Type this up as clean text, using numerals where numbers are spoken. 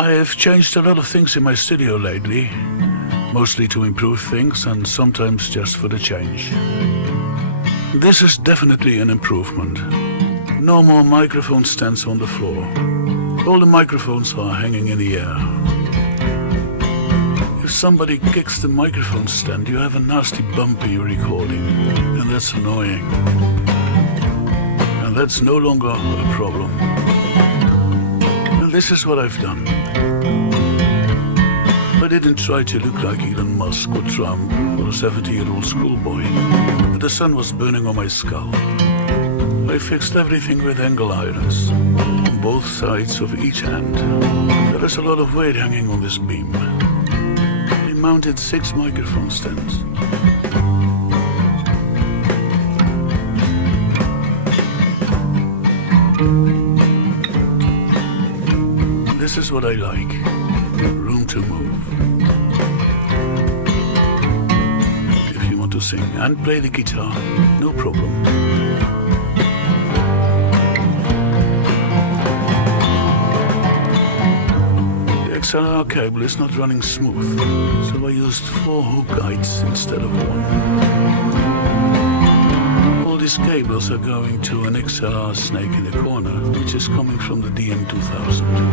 I have changed a lot of things in my studio lately, mostly to improve things and sometimes just for the change. This is definitely an improvement. No more microphone stands on the floor. All the microphones are hanging in the air. If somebody kicks the microphone stand, you have a nasty bumpy recording, and that's annoying. And that's no longer a problem. And this is what I've done. I didn't try to look like Elon Musk or Trump or a 70-year-old schoolboy, but the sun was burning on my skull. I fixed everything with angle irons, on both sides of each hand. There is a lot of weight hanging on this beam. We mounted 6 microphone stands. This is what I like. Room to move. If you want to sing and play the guitar, no problem. The XLR cable is not running smooth, so I used 4 hook guides instead of 1. All these cables are going to an XLR snake in the corner, which is coming from the DM2000.